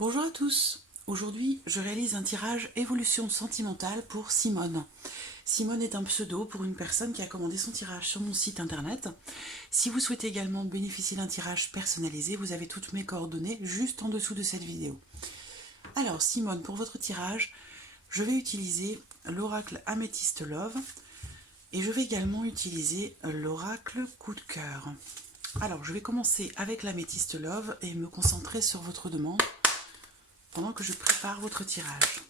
Bonjour à tous. Aujourd'hui, je réalise un tirage évolution sentimentale pour Simone. Simone est un pseudo pour une personne qui a commandé son tirage sur mon site internet. Si vous souhaitez également bénéficier d'un tirage personnalisé, vous avez toutes mes coordonnées juste en dessous de cette vidéo. Alors Simone, pour votre tirage, je vais utiliser l'oracle Amethyst Love et je vais également utiliser l'oracle Coup de cœur. Alors je vais commencer avec l'Amethyst Love et me concentrer sur votre demande pendant que je prépare votre tirage.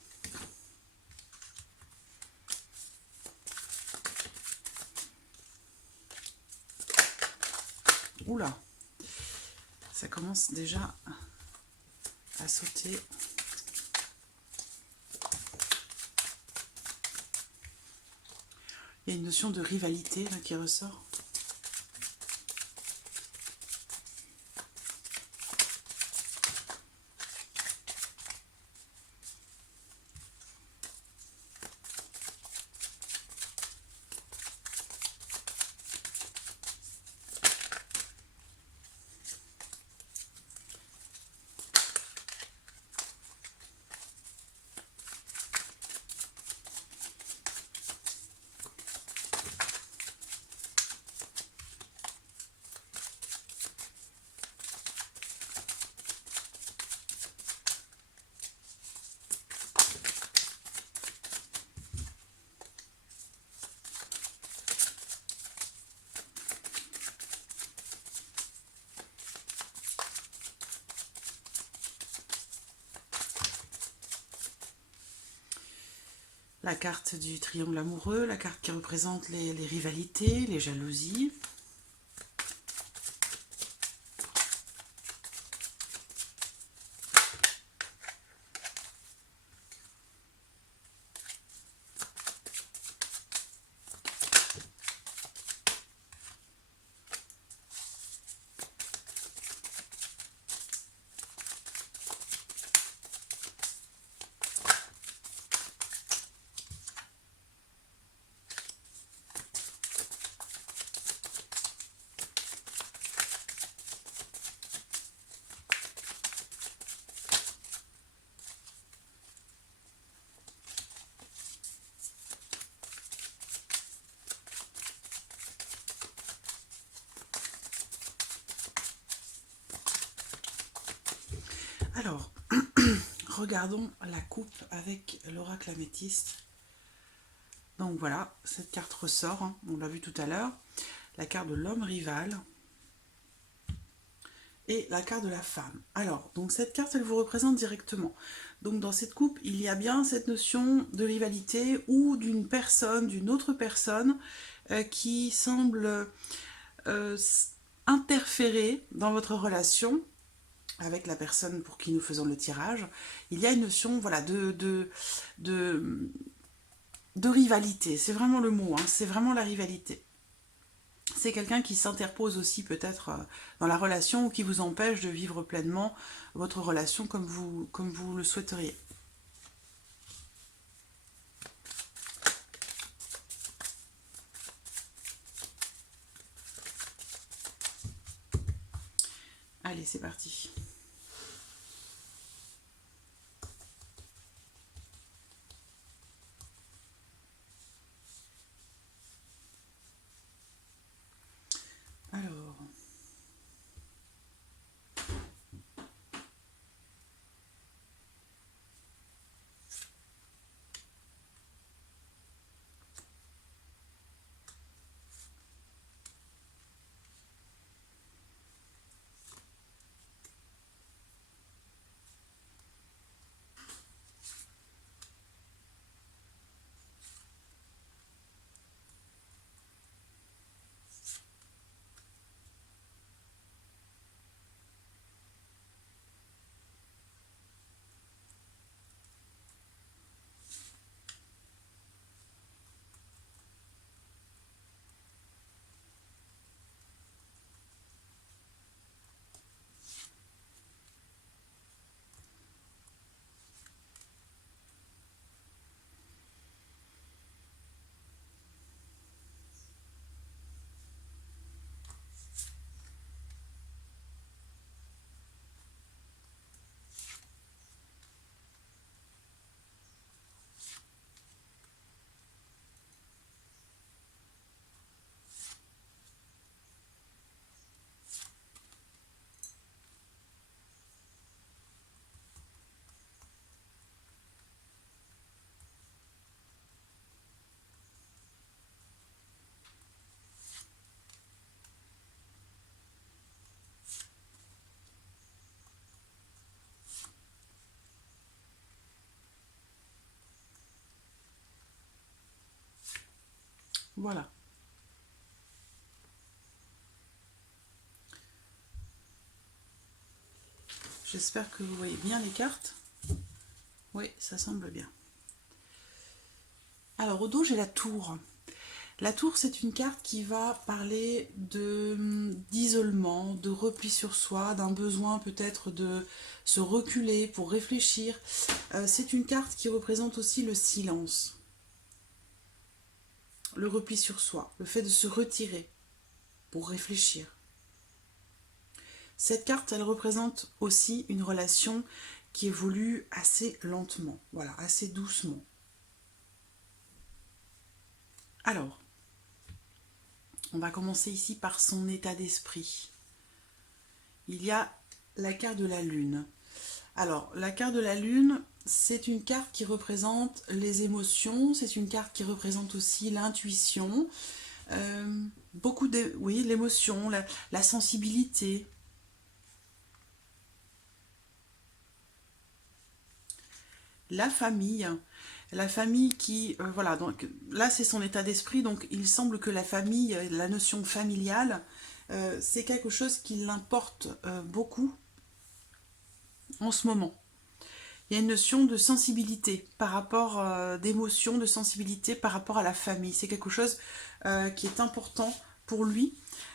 Oula, ça commence déjà à sauter. Il y a une notion de rivalité là, qui ressort. La carte du triangle amoureux, la carte qui représente les rivalités, les jalousies. Alors, regardons la coupe avec l'oracle améthyste. Donc voilà, cette carte ressort, hein, on l'a vu tout à l'heure. La carte de l'homme rival et la carte de la femme. Alors, donc cette carte, elle vous représente directement. Donc dans cette coupe, il y a bien cette notion de rivalité ou d'une personne, d'une autre personne qui semble interférer dans votre relation avec la personne pour qui nous faisons le tirage. Il y a une notion voilà, de, de rivalité, c'est vraiment le mot, hein, c'est vraiment la rivalité. C'est quelqu'un qui s'interpose aussi peut-être dans la relation ou qui vous empêche de vivre pleinement votre relation comme vous le souhaiteriez. Allez, c'est parti. Alors, Voilà. J'espère que vous voyez bien les cartes. Oui, ça semble bien. Alors, au dos, j'ai la tour. La tour, c'est une carte qui va parler d'isolement, de repli sur soi, d'un besoin peut-être de se reculer pour réfléchir. C'est une carte qui représente aussi le silence, le repli sur soi, le fait de se retirer pour réfléchir. Cette carte, elle représente aussi une relation qui évolue assez lentement, voilà, assez doucement. Alors, on va commencer ici par son état d'esprit. Il y a la carte de la lune. Alors, la carte de la lune, c'est une carte qui représente les émotions, c'est une carte qui représente aussi l'intuition, oui, l'émotion, la sensibilité. La famille qui, voilà, donc là c'est son état d'esprit, donc il semble que la famille, la notion familiale, c'est quelque chose qui l'importe beaucoup en ce moment. Il y a une notion de sensibilité par rapport, d'émotion, de sensibilité par rapport à la famille. C'est quelque chose qui est important pour lui,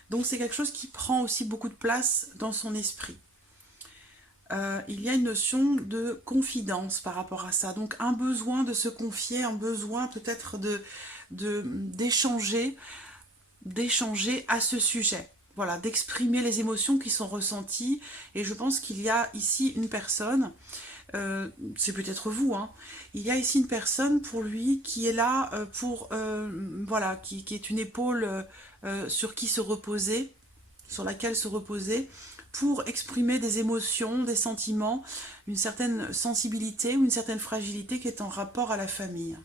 donc c'est quelque chose qui prend aussi beaucoup de place dans son esprit. Il y a une notion de confidence par rapport à ça. Donc un besoin de se confier, un besoin peut-être d'échanger à ce sujet. Voilà, d'exprimer les émotions qui sont ressenties. Et je pense qu'il y a ici une personne, c'est peut-être vous, hein, il y a ici une personne pour lui qui est là voilà, qui est une épaule sur qui se reposer, sur laquelle se reposer, pour exprimer des émotions, des sentiments, une certaine sensibilité ou une certaine fragilité qui est en rapport à la famille.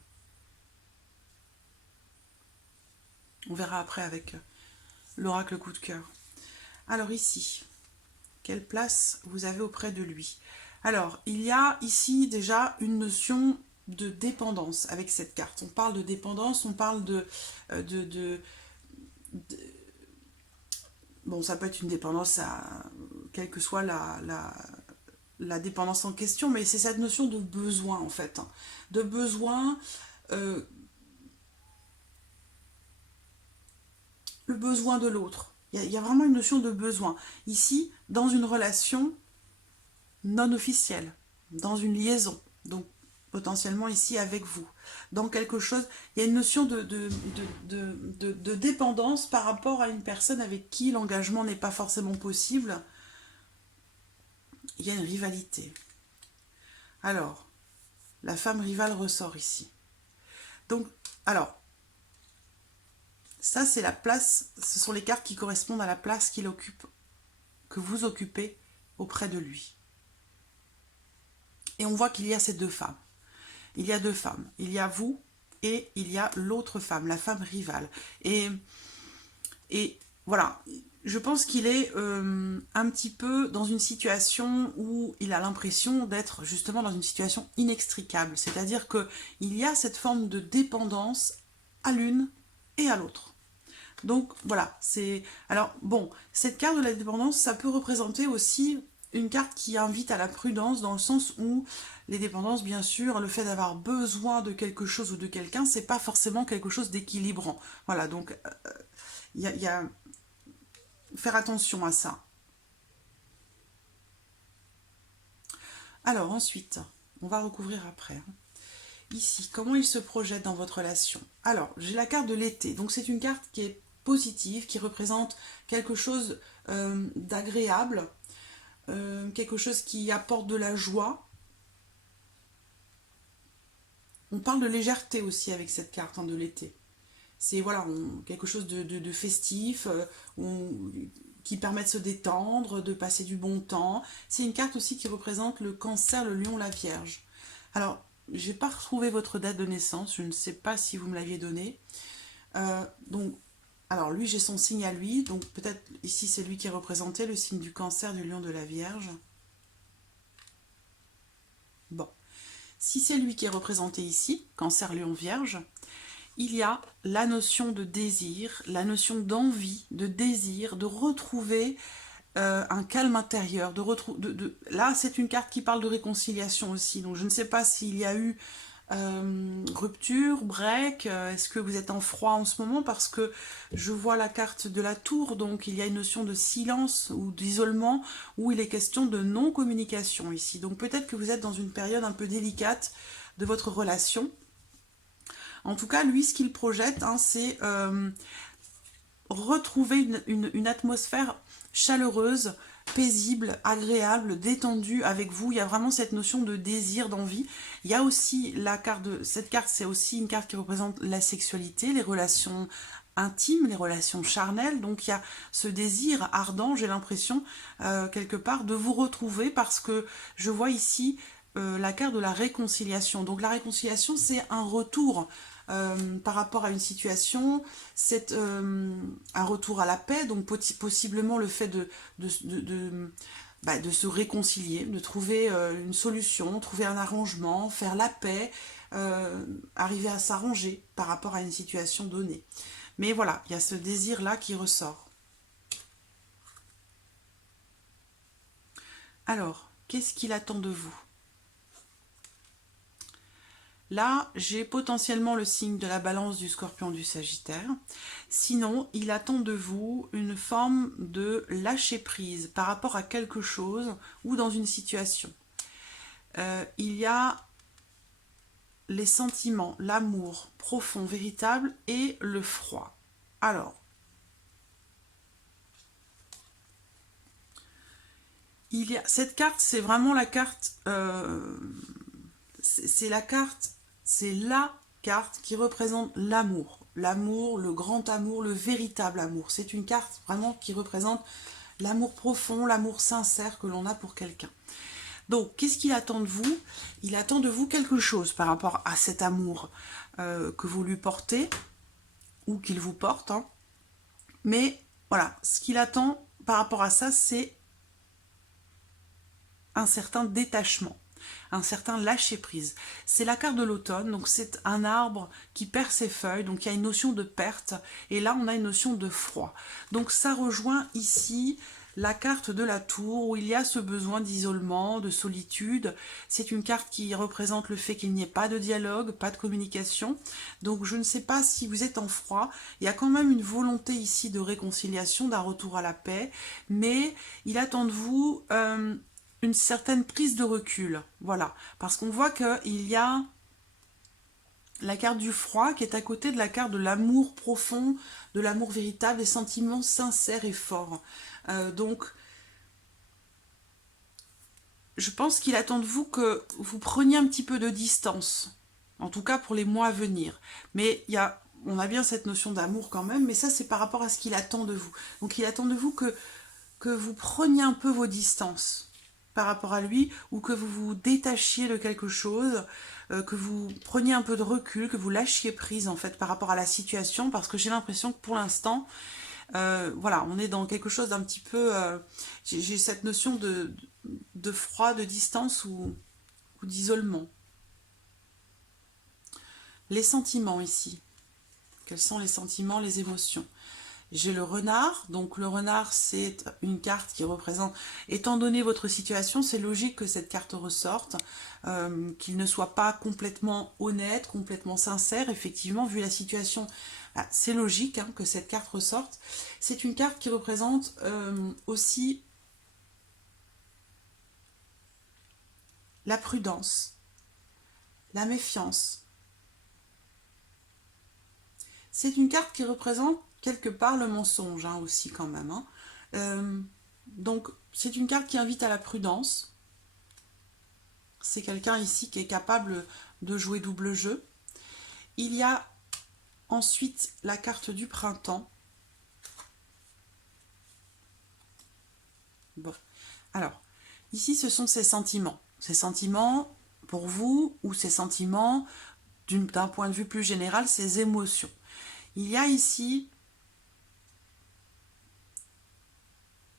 On verra après avec l'oracle coup de cœur. Alors ici, quelle place vous avez auprès de lui? Alors, il y a ici déjà une notion de dépendance avec cette carte. On parle de dépendance, on parle bon, ça peut être une dépendance à quelle que soit la dépendance en question, mais c'est cette notion de besoin en fait, hein. De besoin, euh, le besoin de l'autre. Il y a vraiment une notion de besoin. Ici, dans une relation non officielle, dans une liaison, donc potentiellement ici avec vous, dans quelque chose, il y a une notion de dépendance par rapport à une personne avec qui l'engagement n'est pas forcément possible. Il y a une rivalité. Alors, la femme rivale ressort ici. Donc, alors, ça c'est la place, ce sont les cartes qui correspondent à la place qu'il occupe, que vous occupez auprès de lui. Et on voit qu'il y a ces deux femmes. Il y a deux femmes. Il y a vous et il y a l'autre femme, la femme rivale. Et voilà, je pense qu'il est un petit peu dans une situation où il a l'impression d'être justement dans une situation inextricable. C'est-à-dire qu'il y a cette forme de dépendance à l'une et à l'autre. Donc voilà, c'est... Alors bon, cette carte de la dépendance, ça peut représenter aussi une carte qui invite à la prudence dans le sens où les dépendances, bien sûr, le fait d'avoir besoin de quelque chose ou de quelqu'un, c'est pas forcément quelque chose d'équilibrant. Voilà, donc il y a faire attention à ça. Alors ensuite, on va recouvrir après. Ici, comment il se projette dans votre relation? Alors, j'ai la carte de l'été, donc c'est une carte qui est positive, qui représente quelque chose d'agréable, quelque chose qui apporte de la joie. On parle de légèreté aussi avec cette carte, hein, de l'été. C'est voilà, quelque chose de festif, qui permet de se détendre, de passer du bon temps. C'est une carte aussi qui représente le cancer, le lion, la vierge. Alors, je n'ai pas retrouvé votre date de naissance, je ne sais pas si vous me l'aviez donnée. Donc, alors lui, j'ai son signe à lui, donc peut-être ici c'est lui qui est représenté, le signe du cancer, du lion, de la vierge. Bon, si c'est lui qui est représenté ici, cancer, lion, vierge, il y a la notion de désir, la notion d'envie, de désir, de retrouver un calme intérieur. Là, c'est une carte qui parle de réconciliation aussi. Donc, je ne sais pas s'il y a eu rupture, break, est-ce que vous êtes en froid en ce moment, parce que je vois la carte de la tour, donc il y a une notion de silence ou d'isolement, où il est question de non-communication ici. Donc peut-être que vous êtes dans une période un peu délicate de votre relation. En tout cas, lui, ce qu'il projette, hein, c'est retrouver une atmosphère chaleureuse, paisible, agréable, détendue avec vous. Il y a vraiment cette notion de désir, d'envie. Il y a aussi la carte de... Cette carte, c'est aussi une carte qui représente la sexualité, les relations intimes, les relations charnelles. Donc il y a ce désir ardent, j'ai l'impression, quelque part, de vous retrouver, parce que je vois ici la carte de la réconciliation. Donc la réconciliation, c'est un retour par rapport à une situation, c'est un retour à la paix, donc possiblement le fait de se réconcilier, de trouver une solution, trouver un arrangement, faire la paix, arriver à s'arranger par rapport à une situation donnée. Mais voilà, il y a ce désir-là qui ressort. Alors, qu'est-ce qu'il attend de vous ? Là, j'ai potentiellement le signe de la balance, du scorpion, du sagittaire. Sinon, il attend de vous une forme de lâcher prise par rapport à quelque chose ou dans une situation. Il y a les sentiments, l'amour profond, véritable, et le froid. Alors, cette carte, c'est vraiment la carte... c'est la carte... C'est la carte qui représente l'amour. L'amour, le grand amour, le véritable amour. C'est une carte vraiment qui représente l'amour profond, l'amour sincère que l'on a pour quelqu'un. Donc, qu'est-ce qu'il attend de vous? Il attend de vous quelque chose par rapport à cet amour que vous lui portez, ou qu'il vous porte. Hein. Mais voilà, ce qu'il attend par rapport à ça, c'est un certain détachement, un certain lâcher-prise. C'est la carte de l'automne, donc c'est un arbre qui perd ses feuilles, donc il y a une notion de perte, et là on a une notion de froid. Donc ça rejoint ici la carte de la tour, où il y a ce besoin d'isolement, de solitude. C'est une carte qui représente le fait qu'il n'y ait pas de dialogue, pas de communication. Donc je ne sais pas si vous êtes en froid, il y a quand même une volonté ici de réconciliation, d'un retour à la paix, mais il attend de vous... une certaine prise de recul, voilà, parce qu'on voit qu'il y a la carte du froid qui est à côté de la carte de l'amour profond, de l'amour véritable, des sentiments sincères et forts. Donc, je pense qu'il attend de vous que vous preniez un petit peu de distance, en tout cas pour les mois à venir. Mais on a bien cette notion d'amour quand même, mais ça c'est par rapport à ce qu'il attend de vous. Donc il attend de vous que vous preniez un peu vos distances par rapport à lui, ou que vous vous détachiez de quelque chose, que vous preniez un peu de recul, que vous lâchiez prise en fait par rapport à la situation, parce que j'ai l'impression que pour l'instant, voilà, on est dans quelque chose d'un petit peu... j'ai cette notion de froid, de distance ou d'isolement. Les sentiments ici. Quels sont les sentiments, les émotions ? J'ai le renard, donc le renard c'est une carte qui représente, étant donné votre situation, c'est logique que cette carte ressorte, qu'il ne soit pas complètement honnête, complètement sincère, effectivement, vu la situation, c'est logique hein, que cette carte ressorte. C'est une carte qui représente aussi la prudence, la méfiance. C'est une carte qui représente quelque part le mensonge hein, aussi quand même. Hein. Donc c'est une carte qui invite à la prudence. C'est quelqu'un ici qui est capable de jouer double jeu. Il y a ensuite la carte du printemps. Bon, alors ici ce sont ses sentiments. Ses sentiments pour vous ou ses sentiments d'un point de vue plus général, ses émotions. Il y a ici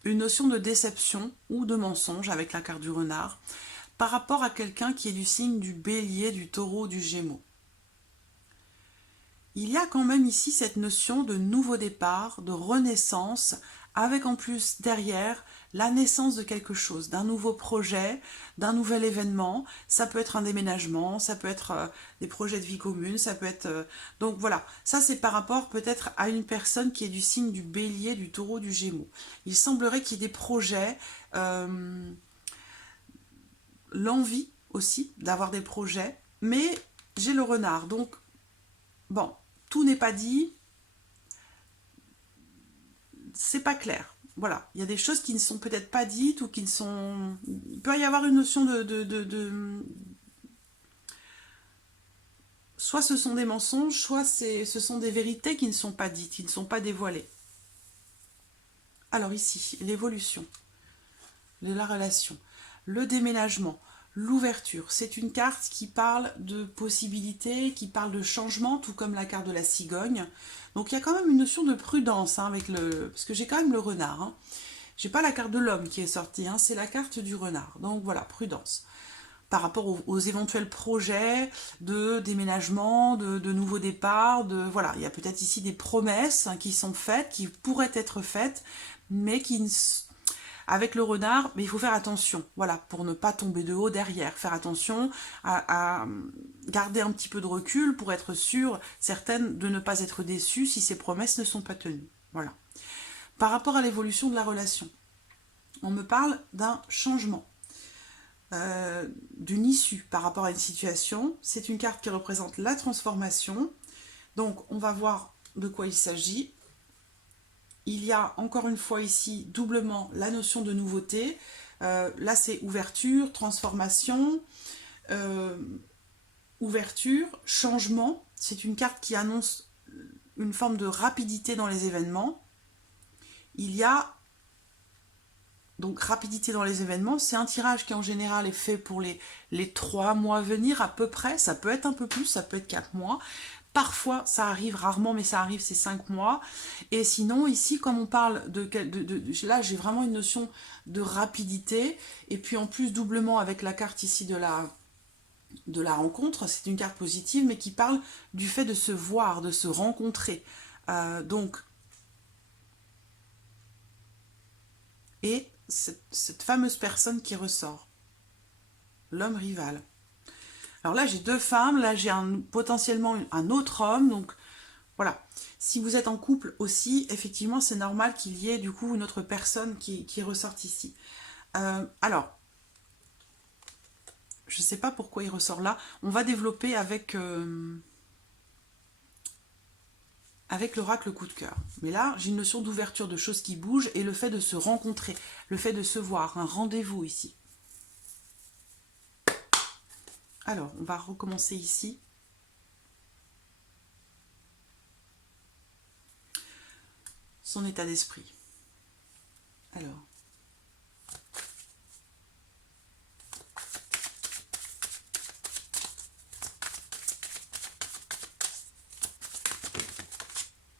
une notion de déception ou de mensonge avec la carte du renard par rapport à quelqu'un qui est du signe du bélier, du taureau, du gémeaux. il y a quand même ici cette notion de nouveau départ, de renaissance, avec en plus derrière la naissance de quelque chose, d'un nouveau projet, d'un nouvel événement. Ça peut être un déménagement, ça peut être des projets de vie commune, ça peut être... donc voilà, ça c'est par rapport peut-être à une personne qui est du signe du Bélier, du Taureau, du Gémeaux. Il semblerait qu'il y ait des projets, l'envie aussi d'avoir des projets, mais j'ai le Renard, donc bon, tout n'est pas dit, c'est pas clair. Voilà, il y a des choses qui ne sont peut-être pas dites ou qui ne sont... Il peut y avoir une notion soit ce sont des mensonges, soit ce sont des vérités qui ne sont pas dites, qui ne sont pas dévoilées. Alors ici, l'évolution, la relation, le déménagement, l'ouverture. C'est une carte qui parle de possibilités, qui parle de changement, tout comme la carte de la cigogne. Donc il y a quand même une notion de prudence, hein, avec parce que j'ai quand même le renard. Hein. J'ai pas la carte de l'homme qui est sortie, hein, c'est la carte du renard. Donc voilà, prudence. Par rapport aux éventuels projets de déménagement, de nouveaux départs, voilà, il y a peut-être ici des promesses, hein, qui sont faites, qui pourraient être faites, mais qui avec le renard, mais il faut faire attention, voilà, pour ne pas tomber de haut derrière, faire attention à garder un petit peu de recul pour être sûr, certaine, de ne pas être déçue si ces promesses ne sont pas tenues. Voilà. Par rapport à l'évolution de la relation, on me parle d'un changement, d'une issue par rapport à une situation. C'est une carte qui représente la transformation. Donc, on va voir de quoi il s'agit. Il y a encore une fois ici doublement la notion de nouveauté. Là, c'est ouverture, transformation, ouverture, changement. C'est une carte qui annonce une forme de rapidité dans les événements. Il y a donc rapidité dans les événements. C'est un tirage qui en général est fait pour les 3 mois à venir à peu près. Ça peut être un peu plus, ça peut être 4 mois. Parfois, ça arrive rarement, mais ça arrive, c'est 5 mois. Et sinon, ici, comme on parle là, j'ai vraiment une notion de rapidité. Et puis, en plus, doublement avec la carte ici de la rencontre, c'est une carte positive, mais qui parle du fait de se voir, de se rencontrer. Et cette fameuse personne qui ressort, l'homme rival. Alors là, j'ai 2 femmes, là, j'ai potentiellement un autre homme, donc voilà. Si vous êtes en couple aussi, effectivement, c'est normal qu'il y ait du coup une autre personne qui ressorte ici. Alors, je ne sais pas pourquoi il ressort là. On va développer avec l'oracle coup de cœur. Mais là, j'ai une notion d'ouverture, de choses qui bougent, et le fait de se rencontrer, le fait de se voir, un rendez-vous ici. Alors, on va recommencer ici. Son état d'esprit. Alors.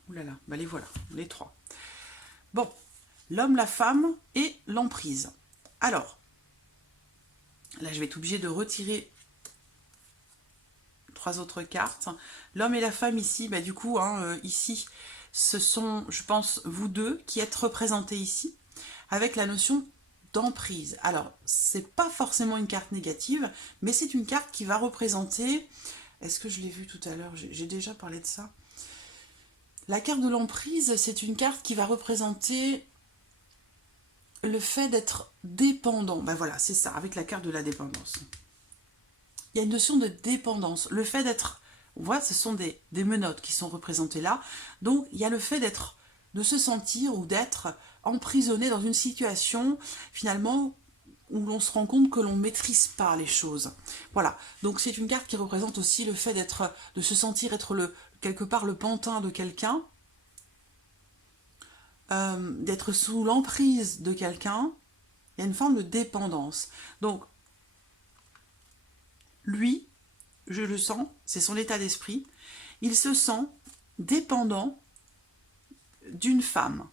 Ouh là là, bah les voilà, les 3. Bon, l'homme, la femme et l'emprise. Alors, là, je vais être obligée de retirer 3 autres cartes. L'homme et la femme ici, bah du coup, hein, ici, ce sont, je pense, vous deux qui êtes représentés ici, avec la notion d'emprise. Alors, c'est pas forcément une carte négative, mais c'est une carte qui va représenter... Est-ce que je l'ai vu tout à l'heure? J'ai déjà parlé de ça. La carte de l'emprise, c'est une carte qui va représenter le fait d'être dépendant. Ben voilà, c'est ça, avec la carte de la dépendance. Il y a une notion de dépendance. Le fait d'être... On voit, ce sont des menottes qui sont représentées là. Donc, il y a le fait de se sentir ou d'être emprisonné dans une situation, finalement, où l'on se rend compte que l'on ne maîtrise pas les choses. Voilà. Donc, c'est une carte qui représente aussi le fait de se sentir être quelque part le pantin de quelqu'un, d'être sous l'emprise de quelqu'un. Il y a une forme de dépendance. Donc, lui, je le sens, c'est son état d'esprit, il se sent dépendant d'une femme.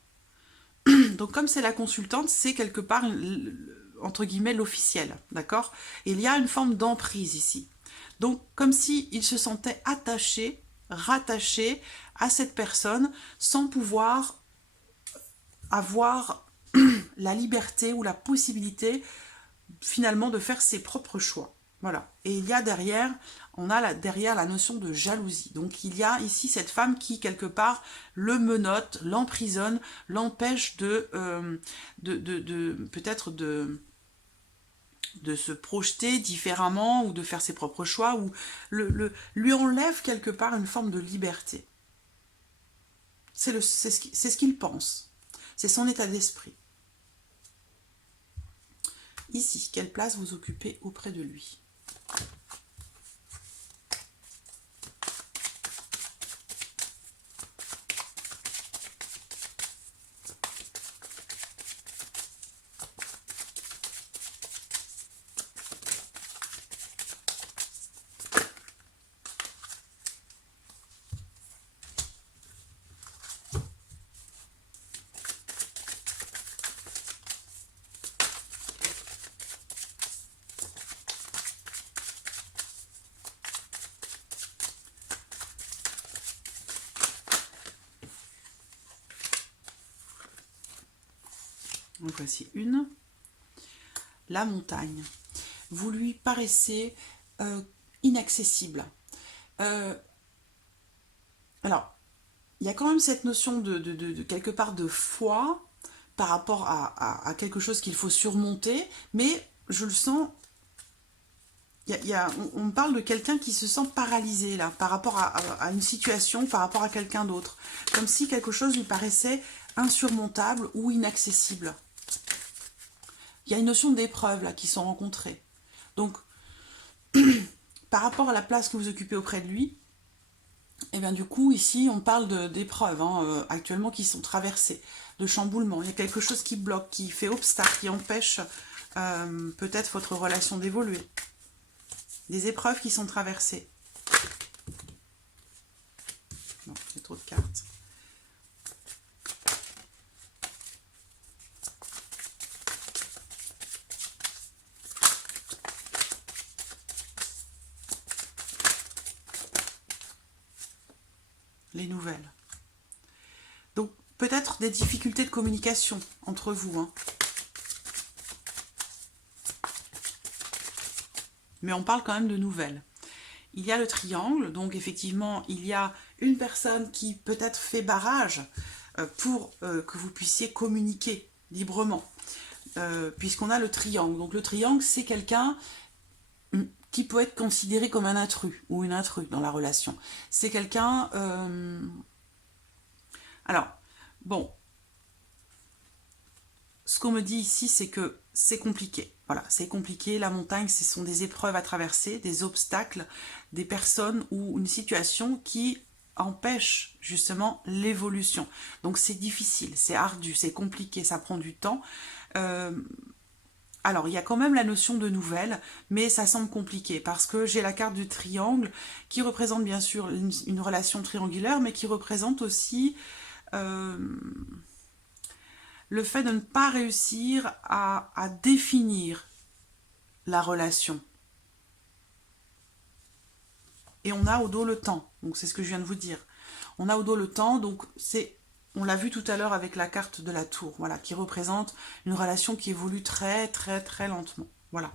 Donc comme c'est la consultante, c'est quelque part, entre guillemets, l'officiel, d'accord? Et il y a une forme d'emprise ici. Donc comme s'il se sentait attaché rattaché à cette personne sans pouvoir avoir la liberté ou la possibilité finalement de faire ses propres choix. Voilà. Et il y a derrière, on a derrière la notion de jalousie. Donc il y a ici cette femme qui, quelque part, le menotte, l'emprisonne, l'empêche peut-être de se projeter différemment ou de faire ses propres choix, ou lui enlève quelque part une forme de liberté. C'est ce qu'il pense. C'est son état d'esprit. Ici, quelle place vous occupez auprès de lui? Donc voici une. La montagne. Vous lui paraissez inaccessible. Alors, il y a quand même cette notion de quelque part de foi par rapport à quelque chose qu'il faut surmonter, mais je le sens, on parle de quelqu'un qui se sent paralysé là, par rapport à une situation, par rapport à quelqu'un d'autre. Comme si quelque chose lui paraissait insurmontable ou inaccessible. Il y a une notion d'épreuves là qui sont rencontrées. Donc, par rapport à la place que vous occupez auprès de lui, et bien du coup, ici, on parle d'épreuves actuellement qui sont traversées, de chamboulements. Il y a quelque chose qui bloque, qui fait obstacle, qui empêche peut-être votre relation d'évoluer. Des épreuves qui sont traversées. Non, il y a trop de cartes. Les nouvelles. Donc, peut-être des difficultés de communication entre vous. Hein. Mais on parle quand même de nouvelles. Il y a le triangle, donc effectivement, il y a une personne qui peut-être fait barrage pour que vous puissiez communiquer librement. Puisqu'on a le triangle. Donc le triangle, c'est quelqu'un qui peut être considéré comme un intrus ou une intruse dans la relation. C'est quelqu'un... Alors, bon, ce qu'on me dit ici, c'est que c'est compliqué. Voilà, c'est compliqué. La montagne, ce sont des épreuves à traverser, des obstacles, des personnes ou une situation qui empêche justement l'évolution. Donc c'est difficile, c'est ardu, c'est compliqué, ça prend du temps. Alors, il y a quand même la notion de nouvelle, mais ça semble compliqué parce que j'ai la carte du triangle qui représente bien sûr une relation triangulaire, mais qui représente aussi le fait de ne pas réussir à définir la relation. Et on a au dos le temps, donc c'est ce que je viens de vous dire. On a au dos le temps, donc on l'a vu tout à l'heure avec la carte de la tour, voilà, qui représente une relation qui évolue très très très lentement. Voilà.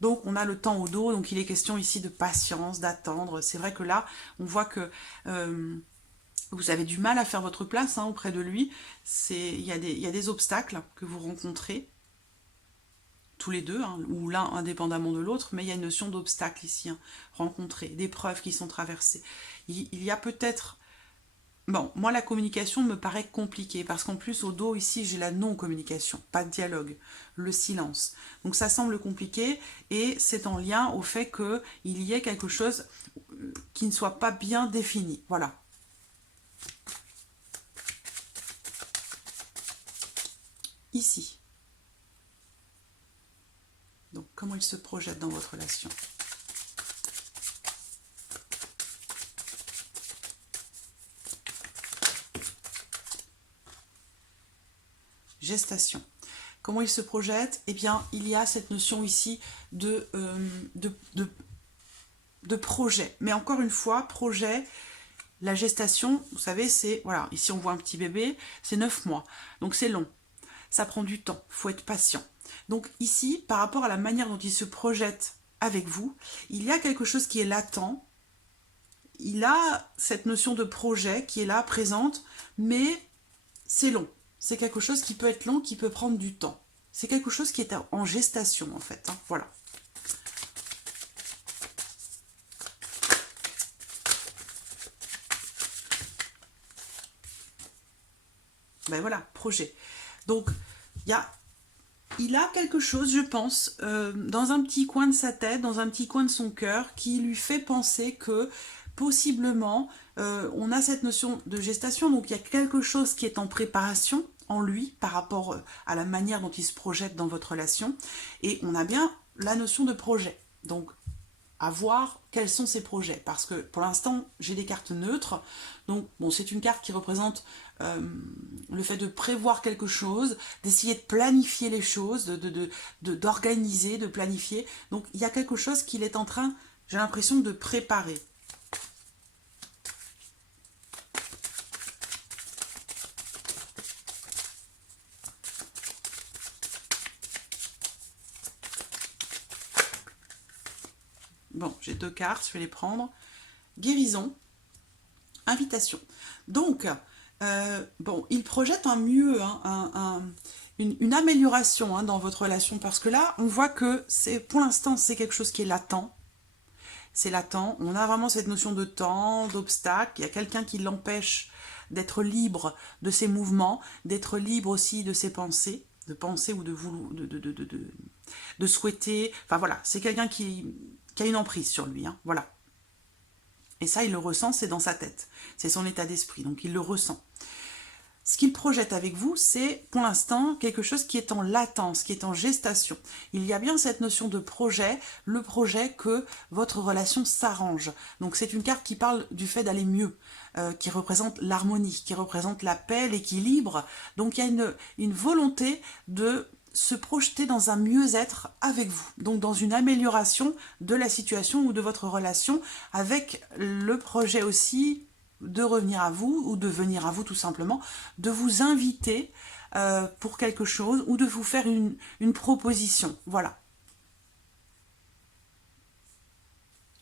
Donc on a le temps au dos, donc il est question ici de patience, d'attendre. C'est vrai que là, on voit que vous avez du mal à faire votre place auprès de lui. Il y a des obstacles que vous rencontrez, tous les deux, ou l'un indépendamment de l'autre, mais il y a une notion d'obstacle ici, rencontré, d'épreuves qui sont traversées. Il y a peut-être... Bon, moi la communication me paraît compliquée, parce qu'en plus au dos ici j'ai la non-communication, pas de dialogue, le silence. Donc ça semble compliqué, et c'est en lien au fait qu'il y ait quelque chose qui ne soit pas bien défini. Voilà. Ici. Donc, comment il se projette dans votre relation? Gestation. Comment il se projette? Eh bien, il y a cette notion ici de projet. Mais encore une fois, projet La gestation, vous savez, c'est, voilà, ici on voit un petit bébé, c'est 9 mois, donc c'est long. Ça prend du temps, il faut être patient. Donc ici, par rapport à la manière dont il se projette avec vous, il y a quelque chose qui est latent. Il a cette notion de projet qui est là, présente, mais c'est long. C'est quelque chose qui peut être long, qui peut prendre du temps. C'est quelque chose qui est en gestation, en fait. Hein. Voilà. Ben voilà, projet. Donc, il a quelque chose, je pense, dans un petit coin de sa tête, dans un petit coin de son cœur, qui lui fait penser que, possiblement, on a cette notion de gestation. Donc, il y a quelque chose qui est en préparation en lui, par rapport à la manière dont il se projette dans votre relation. Et on a bien la notion de projet. Donc, à voir quels sont ses projets. Parce que pour l'instant, j'ai des cartes neutres. Donc, bon, c'est une carte qui représente le fait de prévoir quelque chose, d'essayer de planifier les choses, d'organiser, de planifier. Donc, il y a quelque chose qu'il est en train, j'ai l'impression, de préparer. Bon, j'ai 2 cartes, je vais les prendre. Guérison, invitation. Donc, bon, il projette un mieux, hein, une amélioration hein, dans votre relation, parce que là, on voit que pour l'instant, c'est quelque chose qui est latent. C'est latent. On a vraiment cette notion de temps, d'obstacle. Il y a quelqu'un qui l'empêche d'être libre de ses mouvements, d'être libre aussi de ses pensées, de penser ou de vouloir, de souhaiter. Enfin voilà, c'est quelqu'un qui a une emprise sur lui. Hein, voilà. Et ça, il le ressent, c'est dans sa tête. C'est son état d'esprit, donc il le ressent. Ce qu'il projette avec vous, c'est pour l'instant quelque chose qui est en latence, qui est en gestation. Il y a bien cette notion de projet, le projet que votre relation s'arrange. Donc c'est une carte qui parle du fait d'aller mieux, qui représente l'harmonie, qui représente la paix, l'équilibre. Donc il y a une volonté de se projeter dans un mieux-être avec vous, donc dans une amélioration de la situation ou de votre relation, avec le projet aussi de revenir à vous ou de venir à vous tout simplement, de vous inviter pour quelque chose ou de vous faire une proposition. Voilà.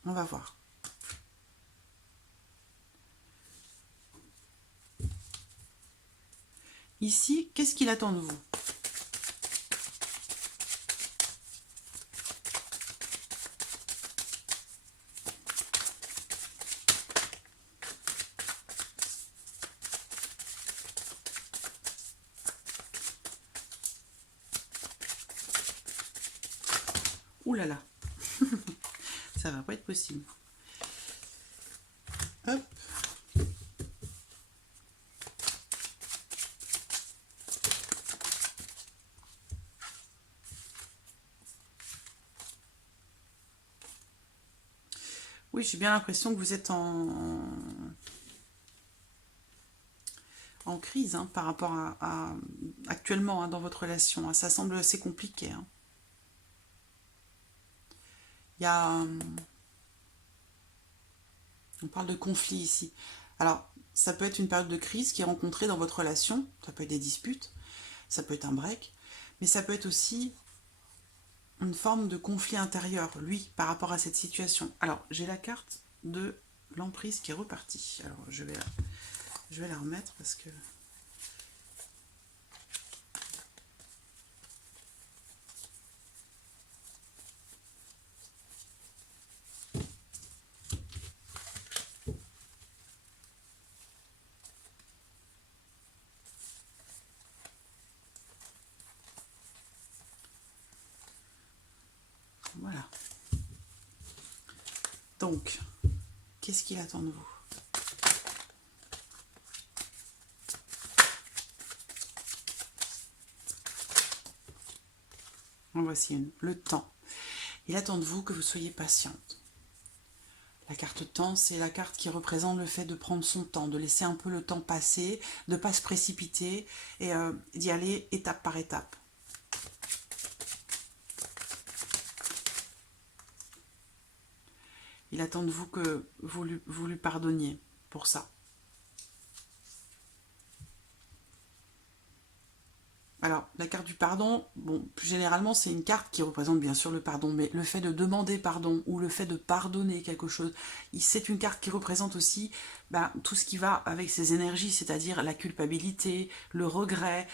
On va voir. Ici, qu'est-ce qu'il attend de vous ? Ouh là là, ça va pas être possible. Hop. Oui, j'ai bien l'impression que vous êtes en crise hein, par rapport à actuellement hein, dans votre relation. Hein, ça semble assez compliqué. Hein. Il y a... on parle de conflit ici. Alors, ça peut être une période de crise qui est rencontrée dans votre relation. Ça peut être des disputes, ça peut être un break, mais ça peut être aussi une forme de conflit intérieur, lui, par rapport à cette situation. Alors, j'ai la carte de l'emprise qui est repartie. Alors, je vais la remettre parce que... Voilà. Donc, qu'est-ce qu'il attend de vous ? En voici une. Le temps. Il attend de vous que vous soyez patiente. La carte temps, c'est la carte qui représente le fait de prendre son temps, de laisser un peu le temps passer, de ne pas se précipiter et d'y aller étape par étape. Il attend de vous que vous lui pardonniez. pour ça. Alors, la carte du pardon, bon, plus généralement, c'est une carte qui représente bien sûr le pardon, mais le fait de demander pardon ou le fait de pardonner quelque chose, c'est une carte qui représente aussi tout ce qui va avec ses énergies, c'est-à-dire la culpabilité, le regret.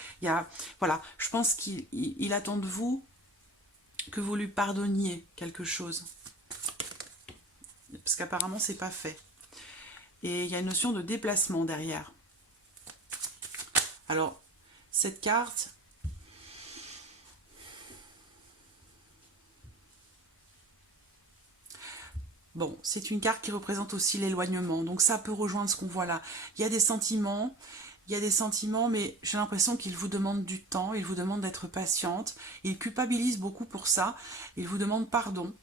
Voilà, je pense qu'il attend de vous que vous lui pardonniez quelque chose. Parce qu'apparemment, c'est pas fait. Et il y a une notion de déplacement derrière. Alors, cette carte... Bon, c'est une carte qui représente aussi l'éloignement, donc ça peut rejoindre ce qu'on voit là. Il y a des sentiments, mais j'ai l'impression qu'il vous demande du temps, il vous demande d'être patiente, il culpabilise beaucoup pour ça, il vous demande pardon.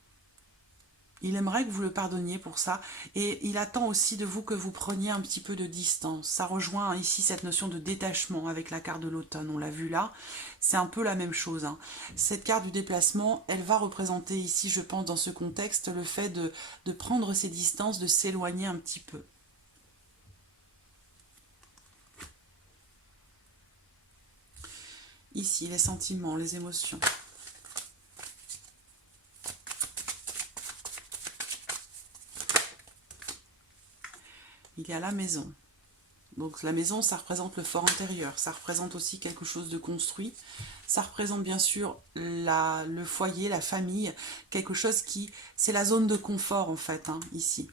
Il aimerait que vous le pardonniez pour ça. Et il attend aussi de vous que vous preniez un petit peu de distance. Ça rejoint ici cette notion de détachement avec la carte de l'automne. On l'a vu là. C'est un peu la même chose. Cette carte du déplacement, elle va représenter ici, je pense, dans ce contexte, le fait de prendre ses distances, de s'éloigner un petit peu. Ici, les sentiments, les émotions. Il y a la maison. Donc la maison, ça représente le fort intérieur, ça représente aussi quelque chose de construit, ça représente bien sûr le foyer, la famille, quelque chose qui... C'est la zone de confort en fait, ici.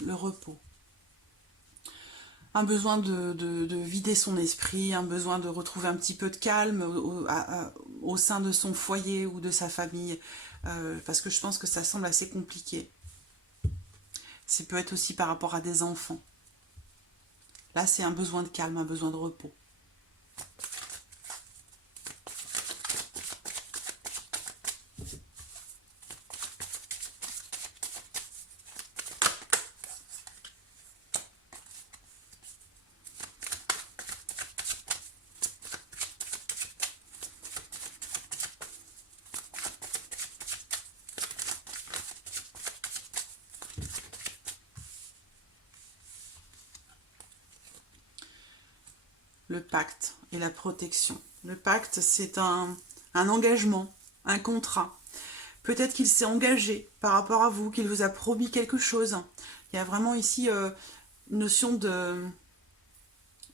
Le repos. Un besoin de vider son esprit, un besoin de retrouver un petit peu de calme au sein de son foyer ou de sa famille, parce que je pense que ça semble assez compliqué. Ça peut être aussi par rapport à des enfants. Là, c'est un besoin de calme, un besoin de repos. Le pacte et la protection. Le pacte, c'est un engagement, un contrat. Peut-être qu'il s'est engagé par rapport à vous, qu'il vous a promis quelque chose. Il y a vraiment ici une notion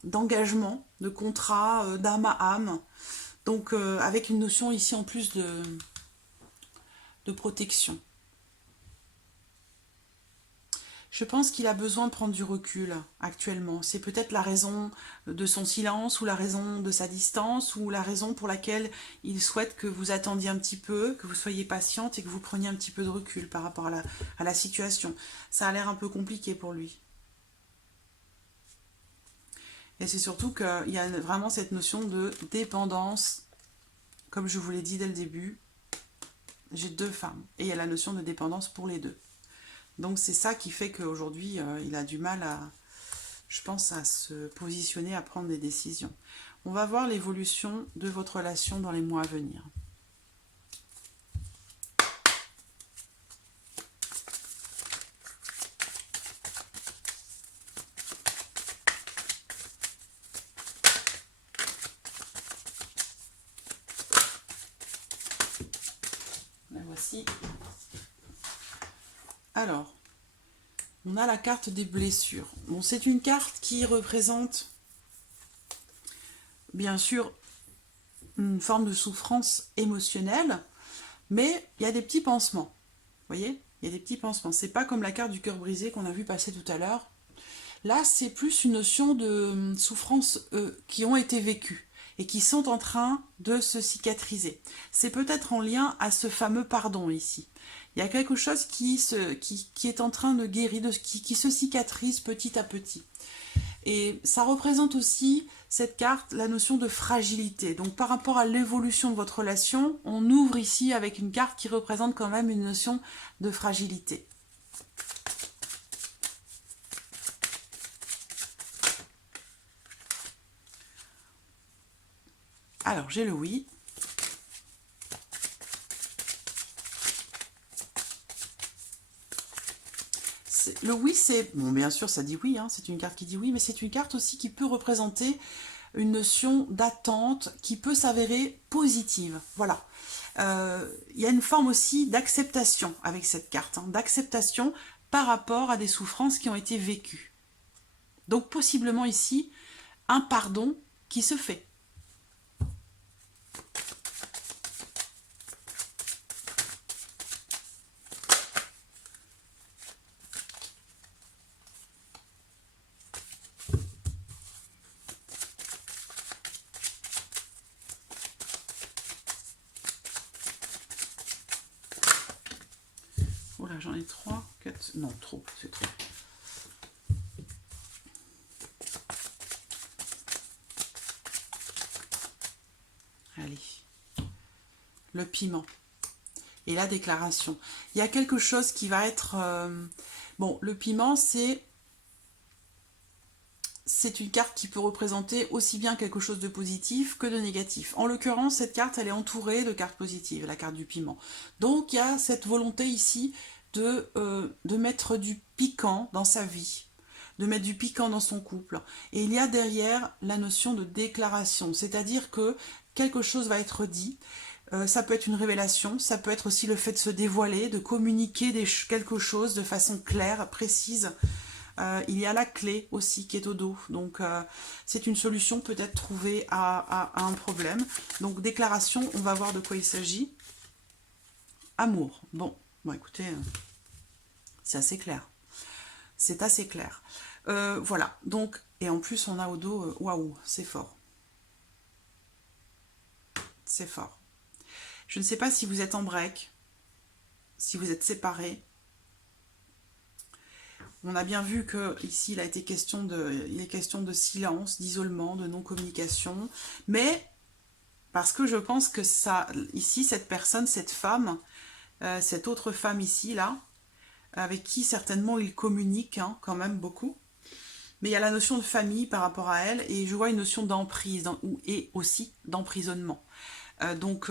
d'engagement, de contrat, d'âme à âme. Donc avec une notion ici en plus de protection. Je pense qu'il a besoin de prendre du recul actuellement. C'est peut-être la raison de son silence ou la raison de sa distance ou la raison pour laquelle il souhaite que vous attendiez un petit peu, que vous soyez patiente et que vous preniez un petit peu de recul par rapport à la situation. Ça a l'air un peu compliqué pour lui. Et c'est surtout qu'il y a vraiment cette notion de dépendance. Comme je vous l'ai dit dès le début, j'ai 2 femmes. Et il y a la notion de dépendance pour les 2. Donc c'est ça qui fait qu'aujourd'hui, il a du mal je pense, à se positionner, à prendre des décisions. On va voir l'évolution de votre relation dans les mois à venir. La voici. Alors, on a la carte des blessures. Bon, c'est une carte qui représente, bien sûr, une forme de souffrance émotionnelle, mais il y a des petits pansements. Vous voyez, il y a des petits pansements. C'est pas comme la carte du cœur brisé qu'on a vu passer tout à l'heure. Là, c'est plus une notion de souffrances qui ont été vécues et qui sont en train de se cicatriser. C'est peut-être en lien à ce fameux pardon ici. Il y a quelque chose qui est en train de guérir, qui se cicatrise petit à petit. Et ça représente aussi, cette carte, la notion de fragilité. Donc par rapport à l'évolution de votre relation, on ouvre ici avec une carte qui représente quand même une notion de fragilité. Alors, j'ai le oui. Le oui, c'est... Bon, bien sûr, ça dit oui, hein, c'est une carte qui dit oui, mais c'est une carte aussi qui peut représenter une notion d'attente qui peut s'avérer positive. Voilà. Il y a une forme aussi d'acceptation avec cette carte, hein, d'acceptation par rapport à des souffrances qui ont été vécues. Donc, possiblement ici, un pardon qui se fait. Voilà, j'en ai 3, 4... Non, trop, c'est trop. Allez. Le piment. Et la déclaration. Il y a quelque chose qui va être... Bon, le piment, c'est une carte qui peut représenter aussi bien quelque chose de positif que de négatif. En l'occurrence, cette carte, elle est entourée de cartes positives, la carte du piment. Donc, il y a cette volonté ici de mettre du piquant dans sa vie, de mettre du piquant dans son couple. Et il y a derrière la notion de déclaration, c'est-à-dire que quelque chose va être dit. Ça peut être une révélation, ça peut être aussi le fait de se dévoiler, de communiquer quelque chose de façon claire, précise. Il y a la clé aussi qui est au dos, donc c'est une solution peut-être trouvée à un problème. Donc déclaration, on va voir de quoi il s'agit. Amour, bon écoutez, c'est assez clair. C'est assez clair. Voilà, donc, et en plus on a au dos, waouh, c'est fort. C'est fort. Je ne sais pas si vous êtes en break, si vous êtes séparés. On a bien vu que ici il est question de silence, d'isolement, de non-communication, mais parce que je pense que ça, ici cette personne, cette femme, cette autre femme ici là, avec qui certainement il communique hein, quand même beaucoup. Mais il y a la notion de famille par rapport à elle, et je vois une notion d'emprise et aussi d'emprisonnement. Donc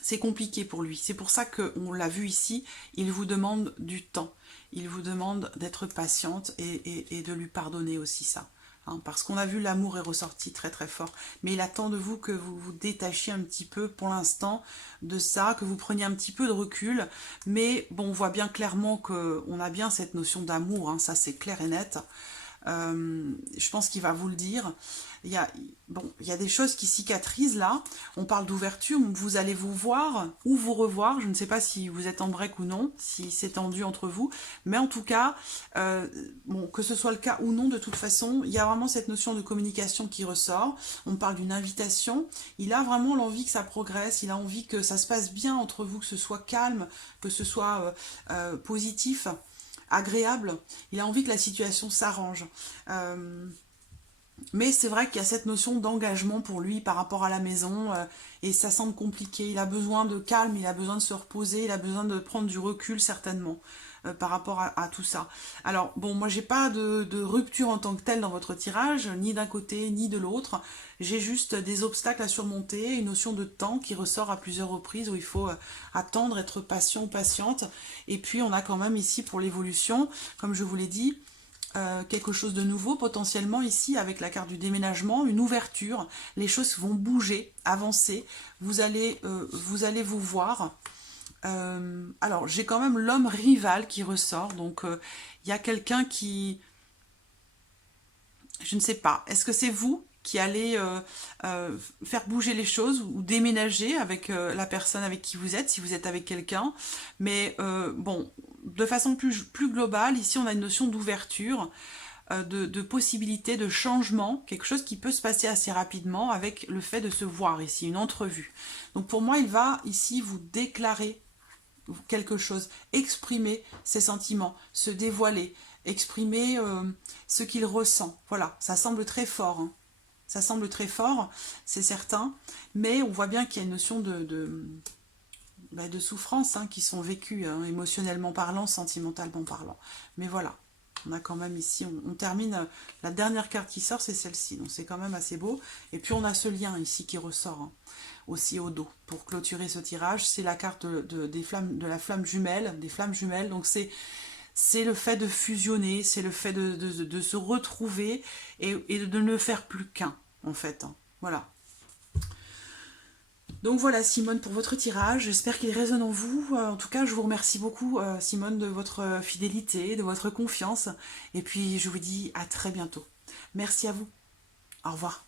c'est compliqué pour lui. C'est pour ça qu'on l'a vu ici, il vous demande du temps. Il vous demande d'être patiente et de lui pardonner aussi ça. Hein, parce qu'on a vu l'amour est ressorti très très fort. Mais il attend de vous que vous vous détachiez un petit peu pour l'instant de ça, que vous preniez un petit peu de recul. Mais bon, on voit bien clairement qu'on a bien cette notion d'amour, hein, ça c'est clair et net. Je pense qu'il va vous le dire. Il y a des choses qui cicatrisent là. On parle d'ouverture, vous allez vous voir ou vous revoir. Je ne sais pas si vous êtes en break ou non, si c'est tendu entre vous. Mais en tout cas, que ce soit le cas ou non, de toute façon, il y a vraiment cette notion de communication qui ressort. On parle d'une invitation. Il a vraiment l'envie que ça progresse. Il a envie que ça se passe bien entre vous, que ce soit calme, que ce soit positif, agréable. Il a envie que la situation s'arrange. Mais c'est vrai qu'il y a cette notion d'engagement pour lui par rapport à la maison et ça semble compliqué. Il a besoin de calme, il a besoin de se reposer, il a besoin de prendre du recul certainement par rapport à tout ça. Alors bon, moi j'ai pas de rupture en tant que telle dans votre tirage, ni d'un côté ni de l'autre. J'ai juste des obstacles à surmonter, une notion de temps qui ressort à plusieurs reprises où il faut attendre, être patient ou patiente. Et puis on a quand même ici pour l'évolution, comme je vous l'ai dit, quelque chose de nouveau potentiellement ici avec la carte du déménagement, une ouverture, les choses vont bouger, avancer, vous allez vous voir. Alors j'ai quand même l'homme rival qui ressort, donc il y a quelqu'un qui, je ne sais pas, est-ce que c'est vous qui allez faire bouger les choses ou déménager avec la personne avec qui vous êtes, si vous êtes avec quelqu'un, mais bon, de façon plus globale, ici on a une notion d'ouverture, de possibilité, de changement, quelque chose qui peut se passer assez rapidement avec le fait de se voir ici, une entrevue. Donc pour moi, il va ici vous déclarer quelque chose, exprimer ses sentiments, se dévoiler, exprimer ce qu'il ressent. Voilà, ça semble très fort, hein. Ça semble très fort, c'est certain, mais on voit bien qu'il y a une notion de souffrance, hein, qui sont vécues, hein, émotionnellement parlant, sentimentalement parlant. Mais voilà, on a quand même ici, on termine, la dernière carte qui sort, c'est celle-ci, donc c'est quand même assez beau. Et puis on a ce lien ici qui ressort, hein, aussi au dos. Pour clôturer ce tirage, c'est la carte des flammes, de la flamme jumelle, des flammes jumelles, donc c'est le fait de fusionner, c'est le fait de se retrouver et de ne faire plus qu'un, en fait, hein. Voilà. Donc voilà Simone pour votre tirage, j'espère qu'il résonne en vous. En tout cas, je vous remercie beaucoup Simone de votre fidélité, de votre confiance. Et puis je vous dis à très bientôt. Merci à vous. Au revoir.